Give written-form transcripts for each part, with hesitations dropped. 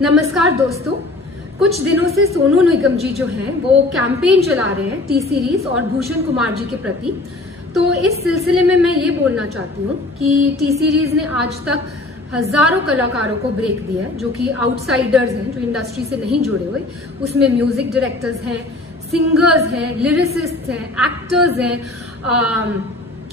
नमस्कार दोस्तों, कुछ दिनों से सोनू निगम जी जो हैं वो कैंपेन चला रहे हैं टी सीरीज और भूषण कुमार जी के प्रति। तो इस सिलसिले में मैं ये बोलना चाहती हूँ कि टी सीरीज ने आज तक हजारों कलाकारों को ब्रेक दिया है, जो कि आउटसाइडर्स हैं, जो इंडस्ट्री से नहीं जुड़े हुए। उसमें म्यूजिक डायरेक्टर्स हैं, सिंगर्स हैं, लिरिसिस्ट हैं, एक्टर्स हैं,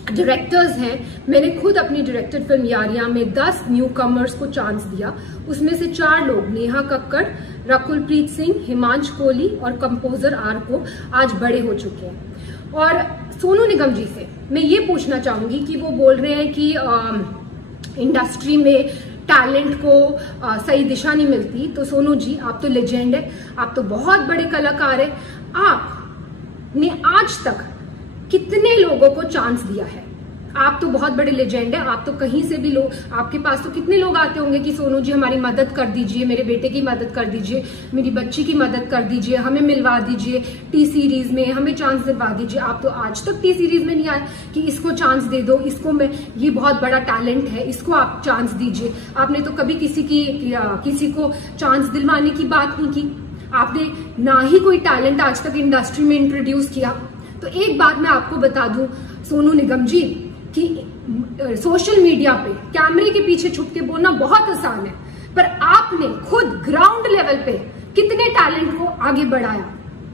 डायरेक्टर्स हैं। मैंने खुद अपनी डायरेक्टेड फिल्म यारियां में 10 न्यू कमर्स को चांस दिया। उसमें से 4 लोग, नेहा कक्कड़, रकुलप्रीत सिंह, हिमांश कोहली और कंपोजर आर को आज बड़े हो चुके हैं। और सोनू निगम जी से मैं ये पूछना चाहूंगी कि वो बोल रहे हैं कि इंडस्ट्री में टैलेंट को सही दिशा नहीं मिलती। तो सोनू जी, आप तो लेजेंड है, आप तो बहुत बड़े कलाकार है। आपने आज तक कितने लोगों को चांस दिया है? आप तो बहुत बड़े लेजेंड है, आप तो कहीं से भी लोग, आपके पास तो कितने लोग आते होंगे कि सोनू जी हमारी मदद कर दीजिए, मेरे बेटे की मदद कर दीजिए, मेरी बच्ची की मदद कर दीजिए, हमें मिलवा दीजिए टी सीरीज में, हमें चांस दिलवा दीजिए। आप तो आज तक टी सीरीज में नहीं आए कि इसको चांस दे दो, इसको मैं, ये बहुत बड़ा टैलेंट है, इसको आप चांस दीजिए। आपने तो कभी किसी को चांस दिलवाने की बात नहीं की। आपने ना ही कोई टैलेंट आज तक इंडस्ट्री में इंट्रोड्यूस किया। तो एक बात मैं आपको बता दूं सोनू निगम जी कि सोशल मीडिया पे कैमरे के पीछे छुप के बोलना बहुत आसान है, पर आपने खुद ग्राउंड लेवल पे कितने टैलेंट को आगे बढ़ाया?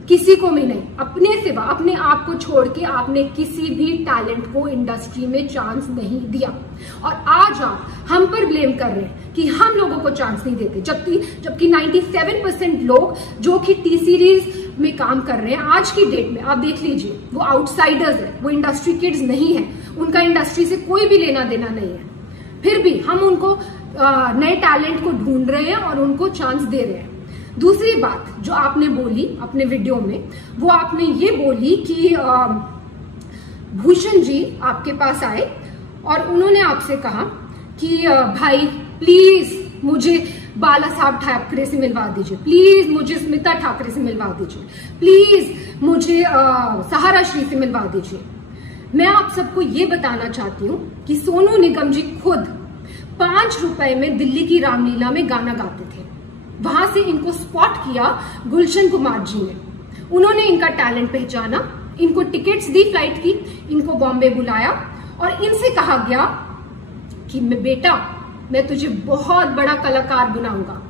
किसी को भी नहीं। अपने सिवा, अपने आप को छोड़ के आपने किसी भी टैलेंट को इंडस्ट्री में चांस नहीं दिया। और आज आप हम पर ब्लेम कर रहे हैं कि हम लोगों को चांस नहीं देते, जबकि 97% लोग जो कि टी सीरीज में काम कर रहे हैं आज की डेट में, आप देख लीजिए, वो आउटसाइडर्स है, वो इंडस्ट्री किड्स नहीं है, उनका इंडस्ट्री से कोई भी लेना देना नहीं है। फिर भी हम उनको नए टैलेंट को ढूंढ रहे हैं और उनको चांस दे रहे हैं। दूसरी बात जो आपने बोली अपने वीडियो में, वो आपने ये बोली कि भूषण जी आपके पास आए और उन्होंने आपसे कहा कि भाई प्लीज मुझे बाला साहब ठाकरे से मिलवा दीजिए, प्लीज मुझे स्मिता ठाकरे से मिलवा दीजिए, प्लीज मुझे सहारा श्री से मिलवा दीजिए। मैं आप सबको ये बताना चाहती हूँ कि सोनू निगम जी खुद 5 रुपए में दिल्ली की रामलीला में गाना गाते थे। वहां से इनको स्पॉट किया गुलशन कुमार जी ने। उन्होंने इनका टैलेंट पहचाना, इनको टिकट्स दी फ्लाइट की, इनको बॉम्बे बुलाया और इनसे कहा गया कि बेटा मैं तुझे बहुत बड़ा कलाकार बनाऊंगा।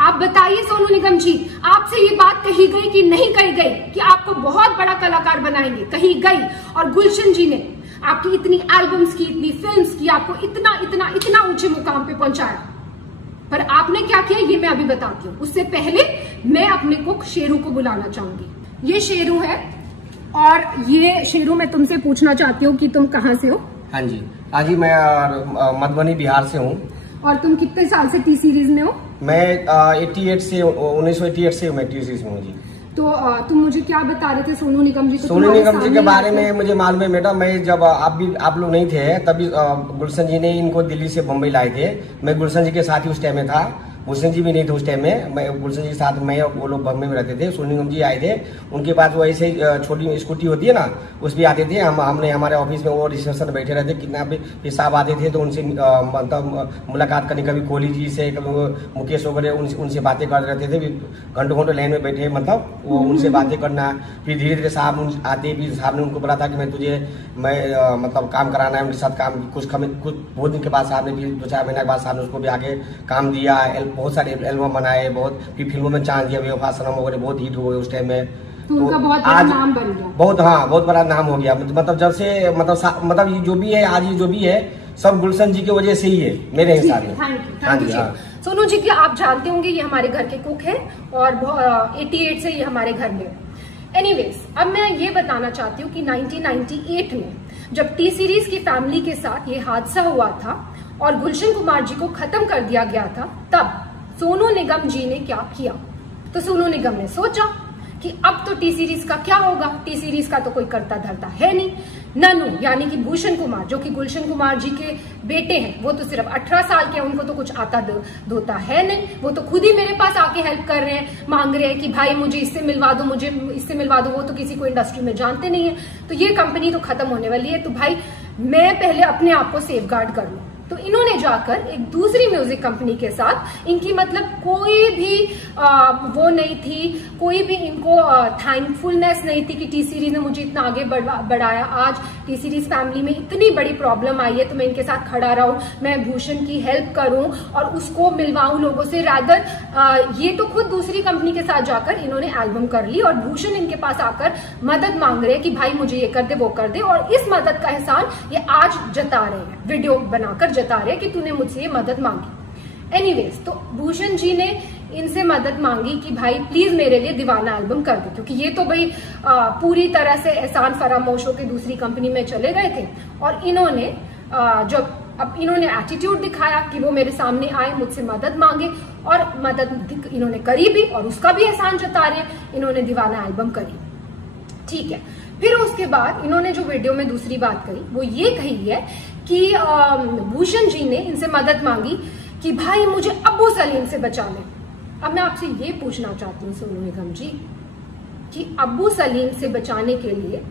आप बताइए सोनू निगम जी, आपसे ये बात कही गई कि नहीं कही गई कि आपको बहुत बड़ा कलाकार बनाएंगे? कही गई। और गुलशन जी ने आपकी इतनी एल्बम्स की, इतनी फिल्म्स की, आपको इतना इतना इतना ऊंचे मुकाम पे पहुंचाया। पर आपने क्या किया ये मैं अभी बताती हूँ। उससे पहले मैं अपने कुक शेरू को बुलाना चाहूंगी। ये शेरू है और ये शेरू मैं तुमसे पूछना चाहती हूँ कि तुम कहाँ से हो? हाँ जी, मैं मधुबनी बिहार से हूँ। और तुम कितने साल से टी सीरीज में हो? मैं 1988 से मैं टी सीरीज में हूँ जी। तो तुम मुझे क्या बता रहे थे सोनू निगम जी? सोनू निगम जी के बारे में मुझे मालूम है बेटा। मैं जब आप लोग नहीं थे तभी गुलशन जी ने इनको दिल्ली से बम्बई लाए थे। मैं गुलशन जी के साथ ही उस टाइम में था, भूषण जी भी नहीं थे उस टाइम में। मैं गुलशन जी के साथ, मैं और वो लोग बम्बई में रहते थे। सोनू निगम जी आए थे, उनके पास वो ऐसे छोटी स्कूटी होती है ना, उस भी आते थे। हमने हमारे ऑफिस में वो रिसेप्शन में बैठे रहते, कितना भी साहब आते थे तो उनसे मतलब मुलाकात करनी, कभी कोहली जी से, कभी मुकेश वगैरह, उनसे बातें कर रहते थे। घंटों घंटों लाइन में बैठे, मतलब वो उनसे बातें करना। फिर धीरे धीरे साहब आते, फिर साहब ने उनको बोला था कि मैं मतलब काम कराना है उनके साथ। काम कुछ बहुत दिन के बाद साहब ने, फिर 2-4 महीने के बाद साहब ने उसको भी आगे काम दिया। बहुत सारे एल्बम बनाए, बहुत फिर फिल्मों में चांस दिया, बेवफा सनम वगैरह बहुत हिट हुए उस टाइम में। तो उनका बहुत बड़ा नाम बन गया। बहुत बड़ा नाम हो गया। मतलब जब से मतलब ये जो भी है आज, ये जो भी है सब गुलशन जी की वजह से ही है मेरे हिसाब में। Thank you. सोनू जी की आप जानते होंगे ये हमारे घर के कुक है और 88 से ये हमारे घर में। एनीवेज, अब मैं ये बताना चाहती हूँ कि 1998 में जब टी सीरीज की फैमिली के साथ ये हादसा हुआ था और गुलशन कुमार जी को खत्म कर दिया गया था, तब सोनू निगम जी ने क्या किया? तो सोनू निगम ने सोचा कि अब तो टी सीरीज का क्या होगा, टी सीरीज का तो कोई करता धरता है नहीं। ननू यानी कि भूषण कुमार, जो कि गुलशन कुमार जी के बेटे हैं, वो तो सिर्फ 18 साल के हैं, उनको तो कुछ आता धोता है नहीं। वो तो खुद ही मेरे पास आके हेल्प कर रहे हैं, मांग रहे हैं कि भाई मुझे इससे मिलवा दो, मुझे इससे मिलवा दो। वो तो किसी को इंडस्ट्री में जानते नहीं है। तो ये कंपनी तो खत्म होने वाली है, तो भाई मैं पहले अपने आप को सेफ गार्ड कर लूं। तो इन्होंने जाकर एक दूसरी म्यूजिक कंपनी के साथ, इनकी मतलब कोई भी वो नहीं थी, कोई भी इनको थैंकफुलनेस नहीं थी कि टी सीरीज ने मुझे इतना आगे बढ़ाया, आज टी सीरीज फैमिली में इतनी बड़ी प्रॉब्लम आई है तो मैं इनके साथ खड़ा रहूं, मैं भूषण की हेल्प करूं और उसको मिलवाऊं लोगों से। रादर ये तो खुद दूसरी कंपनी के साथ जाकर इन्होंने एल्बम कर ली और भूषण इनके पास आकर मदद मांग रहे हैं कि भाई मुझे ये कर दे वो कर दे, और इस मदद का एहसान ये आज जता रहे हैं, वीडियो बनाकर जता रहे हैं कि तूने मुझसे ये मदद मांगी। एनीवेज, तो भूषण जी ने इनसे मदद मांगी कि भाई प्लीज मेरे लिए दीवाना एल्बम कर दे, क्योंकि ये तो भाई पूरी तरह से एहसान फरामोश होकर दूसरी कंपनी में चले गए थे। और इन्होंने जब अब इन्होंने एटीट्यूड दिखाया कि वो मेरे सामने आए, मुझसे मदद मांगे, और मदद इन्होंने करी भी और उसका भी एहसान जता रहे हैं, इन्होंने दीवाना एल्बम करी। ठीक है, फिर उसके बाद इन्होंने जो वीडियो में दूसरी बात कही वो ये कही है कि भूषण जी ने इनसे मदद मांगी कि भाई मुझे अब्बू सलीम से बचा ले। अब मैं आपसे ये पूछना चाहती हूँ सोनू निगम जी कि अब्बू सलीम से बचाने के लिए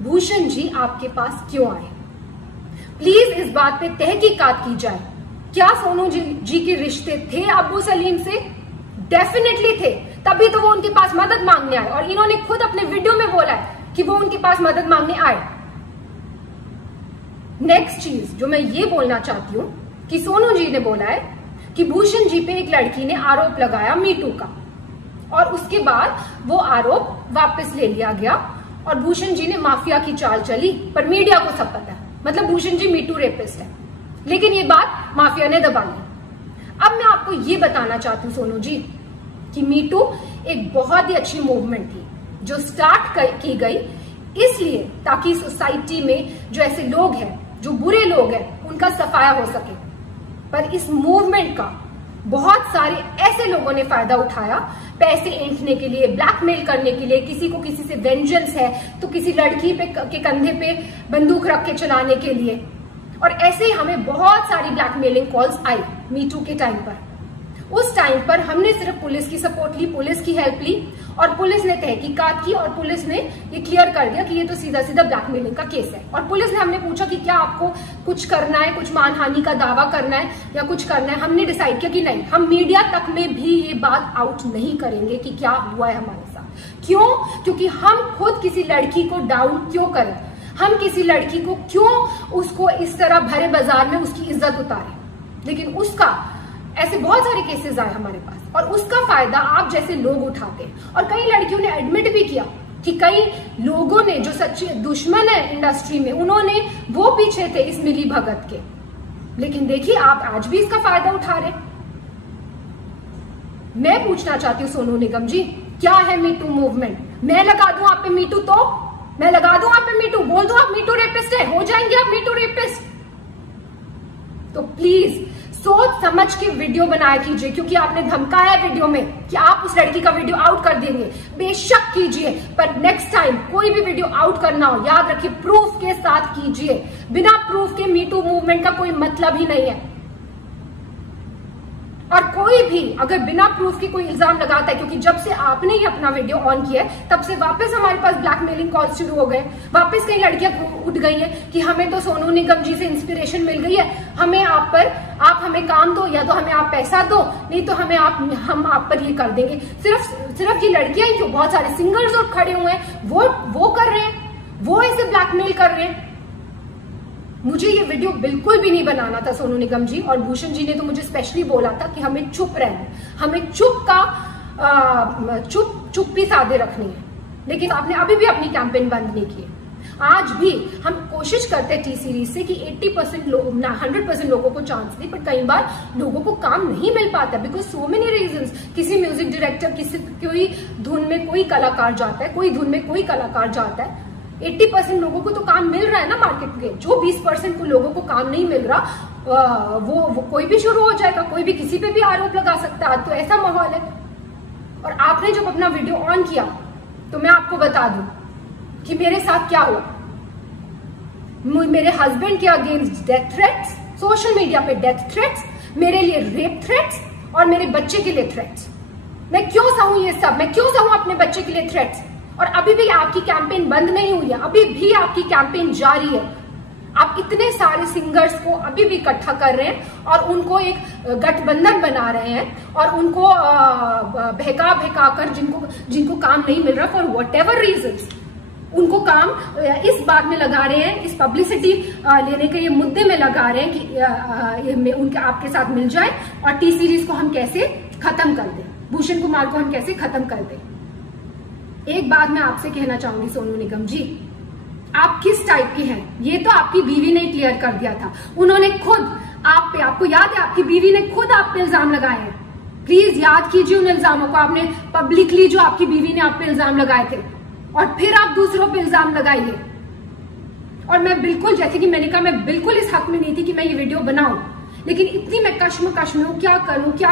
भूषण जी आपके पास क्यों आए? प्लीज इस बात पे तहकीकात की जाए। क्या सोनू जी के रिश्ते थे अब्बू सलीम से? डेफिनेटली थे, तभी तो वो उनके पास मदद मांगने आए, और इन्होंने खुद अपने वीडियो में बोला है कि वो उनके पास मदद मांगने आए। नेक्स्ट चीज जो मैं ये बोलना चाहती हूँ कि सोनू जी ने बोला है कि भूषण जी पे एक लड़की ने आरोप लगाया मीटू का, और उसके बाद वो आरोप वापस ले लिया गया और भूषण जी ने माफिया की चाल चली, पर मीडिया को सब पता है, मतलब भूषण जी मीटू रेपिस्ट है, लेकिन ये बात माफिया ने दबा ली। अब मैं आपको ये बताना चाहती हूँ सोनू जी कि मीटू एक बहुत ही अच्छी मूवमेंट थी जो स्टार्ट की गई इसलिए ताकि सोसाइटी में जो ऐसे लोग हैं, जो बुरे लोग हैं, उनका सफाया हो सके। पर इस मूवमेंट का बहुत सारे ऐसे लोगों ने फायदा उठाया, पैसे ऐंठने के लिए, ब्लैकमेल करने के लिए, किसी को किसी से वेंजेंस है तो किसी लड़की के कंधे पे बंदूक रख के चलाने के लिए, और ऐसे ही हमें बहुत सारी ब्लैकमेलिंग कॉल्स आई मीटू के टाइम पर। उस टाइम पर हमने सिर्फ पुलिस की सपोर्ट ली, पुलिस की हेल्प ली, और पुलिस ने तहकीकात की और पुलिस ने ये क्लियर कर दिया कि ये तो सीधा सीधा ब्लैकमेलिंग का केस है। और पुलिस ने, हमने पूछा कि क्या आपको कुछ करना है, कुछ मानहानि का दावा करना है या कुछ करना है, हमने डिसाइड किया कि नहीं, हम मीडिया तक में भी ये बात आउट नहीं करेंगे कि क्या हुआ है हमारे साथ। क्यों? क्योंकि हम खुद किसी लड़की को डाउन क्यों करें, हम किसी लड़की को क्यों उसको इस तरह भरे बाजार में उसकी इज्जत उतारें। लेकिन उसका ऐसे बहुत सारे केसेस आए हमारे पास, और उसका फायदा आप जैसे लोग उठाते हैं। और कई लड़कियों ने एडमिट भी किया कि कई लोगों ने, जो सच्चे दुश्मन है इंडस्ट्री में, उन्होंने वो पीछे थे इस मिली भगत के, लेकिन देखिए आप आज भी इसका फायदा उठा रहे। मैं पूछना चाहती हूँ सोनू निगम जी, क्या है मीटू मूवमेंट? मैं लगा दूं आप पे मीटू, तो मैं लगा दूं आप पे मीटू, बोल दो आप मीटू रेपिस्ट है, हो जाएंगे आप मीटू रेपिस्ट। तो प्लीज सोच समझ के वीडियो बनाया कीजिए, क्योंकि आपने धमकाया वीडियो में कि आप उस लड़की का वीडियो आउट कर देंगे, बेशक कीजिए, पर नेक्स्ट टाइम कोई भी वीडियो आउट करना हो, याद रखिए प्रूफ के साथ कीजिए। बिना प्रूफ के मीटू मूवमेंट का कोई मतलब ही नहीं है। और कोई भी अगर बिना प्रूफ के कोई इल्जाम लगाता है, क्योंकि जब से आपने ये अपना वीडियो ऑन किया है तब से वापस हमारे पास ब्लैकमेलिंग कॉल शुरू हो गए, वापस कई लड़कियां उठ गई हैं कि हमें तो सोनू निगम जी से इंस्पिरेशन मिल गई है, हमें आप हमें काम दो, या तो हमें आप पैसा दो, नहीं तो हम आप पर ये कर देंगे। सिर्फ ये लड़कियां ही क्यों, बहुत सारे सिंगर्स और खड़े हुए हैं, वो कर रहे हैं, वो ऐसे ब्लैकमेल कर रहे हैं। मुझे ये वीडियो बिल्कुल भी नहीं बनाना था सोनू निगम जी, और भूषण जी ने तो मुझे स्पेशली बोला था कि हमें चुप रहना, हमें चुप्पी साधे रखनी है, लेकिन आपने अभी भी अपनी कैंपेन बंद नहीं की। आज भी हम कोशिश करते हैं टी सीरीज से कि 80% लोग, 100% लोगों को चांस दे, पर कई बार लोगों को काम नहीं मिल पाता बिकॉज सो मेनी रीजंस। किसी म्यूजिक डायरेक्टर, कोई धुन में कोई कलाकार जाता है, कोई धुन में कोई कलाकार जाता है। 80% लोगों को तो काम मिल रहा है ना मार्केट में, जो 20% को लोगों को काम नहीं मिल रहा वो कोई भी शुरू हो जाएगा, कोई भी किसी पे भी आरोप लगा सकता है। तो ऐसा माहौल है। और आपने जब अपना वीडियो ऑन किया तो मैं आपको बता दूं कि मेरे साथ क्या हुआ। मेरे हस्बैंड के against death threats, social media पे डेथ थ्रेट्स, मेरे लिए रेप थ्रेट्स, और मेरे बच्चे के लिए थ्रेट्स। मैं क्यों सहूं ये सब, मैं क्यों सहूं अपने बच्चे के लिए थ्रेट्स? और अभी भी आपकी कैंपेन बंद नहीं हुई है, अभी भी आपकी कैंपेन जारी है। आप इतने सारे सिंगर्स को अभी भी इकट्ठा कर रहे हैं और उनको एक गठबंधन बना रहे हैं और उनको बहका कर जिनको काम नहीं मिल रहा फॉर व्हाटएवर रीजंस, उनको काम इस बात में लगा रहे हैं, इस पब्लिसिटी लेने के ये मुद्दे में लगा रहे हैं कि उनके आपके साथ मिल जाए और टी सीरीज को हम कैसे खत्म कर दें, भूषण कुमार को हम कैसे खत्म कर दें। एक बात मैं आपसे कहना चाहूंगी सोनू निगम जी, आप किस टाइप की हैं ये तो आपकी बीवी ने क्लियर कर दिया था। उन्होंने खुद आप पे, आपको याद है, आपकी बीवी ने खुद आप पे इल्जाम लगाए हैं। प्लीज याद कीजिए उन इल्जामों को, आपने पब्लिकली जो आपकी बीवी ने आप पे इल्जाम लगाए थे और फिर आप दूसरों पे इल्जाम लगाइए। और मैं बिल्कुल, जैसे कि मैंने कहा, मैं बिल्कुल इस हक में नहीं थी कि मैं ये वीडियो बनाऊं, लेकिन इतनी मैं कश्मकश में हूं, क्या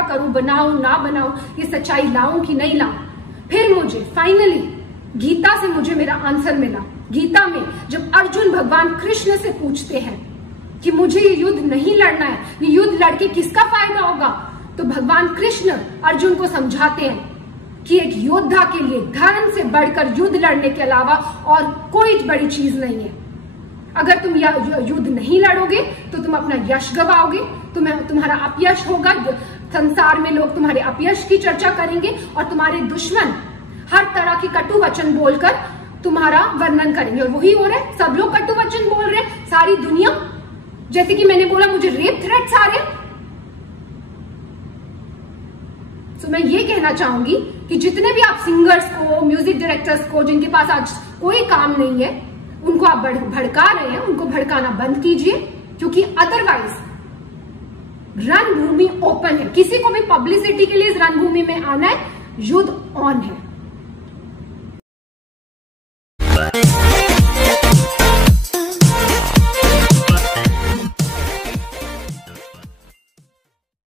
करूं, बनाऊं ना बनाऊं, ये सच्चाई लाऊं कि नहीं लाऊं। फिर मुझे फाइनली गीता से मुझे मेरा आंसर मिला। गीता में जब अर्जुन भगवान कृष्ण से पूछते हैं कि मुझे ये युद्ध नहीं लड़ना है, ये युद्ध लड़के किसका फायदा होगा, तो भगवान कृष्ण अर्जुन को समझाते हैं कि एक योद्धा के लिए धर्म से बढ़कर युद्ध लड़ने के अलावा और कोई बड़ी चीज नहीं है। अगर तुम युद्ध नहीं लड़ोगे तो तुम अपना यश गवाओगे, तुम्हारा अपयश होगा, संसार में लोग तुम्हारे अपयश की चर्चा करेंगे और तुम्हारे दुश्मन हर तरह की कटु वचन बोलकर तुम्हारा वर्णन करेंगे। और वही हो रहा है, सब लोग कटु वचन बोल रहे हैं, सारी दुनिया। जैसे कि मैंने बोला, मुझे रेप थ्रेट्स आ रहे हैं। तो मैं ये कहना चाहूंगी कि जितने भी आप सिंगर्स को, म्यूजिक डायरेक्टर्स को, जिनके पास आज कोई काम नहीं है, उनको आप भड़का रहे हैं, उनको भड़काना बंद कीजिए, क्योंकि अदरवाइज रणभूमि ओपन है। किसी को भी पब्लिसिटी के लिए इस रणभूमि में आना है, युद्ध ऑन है।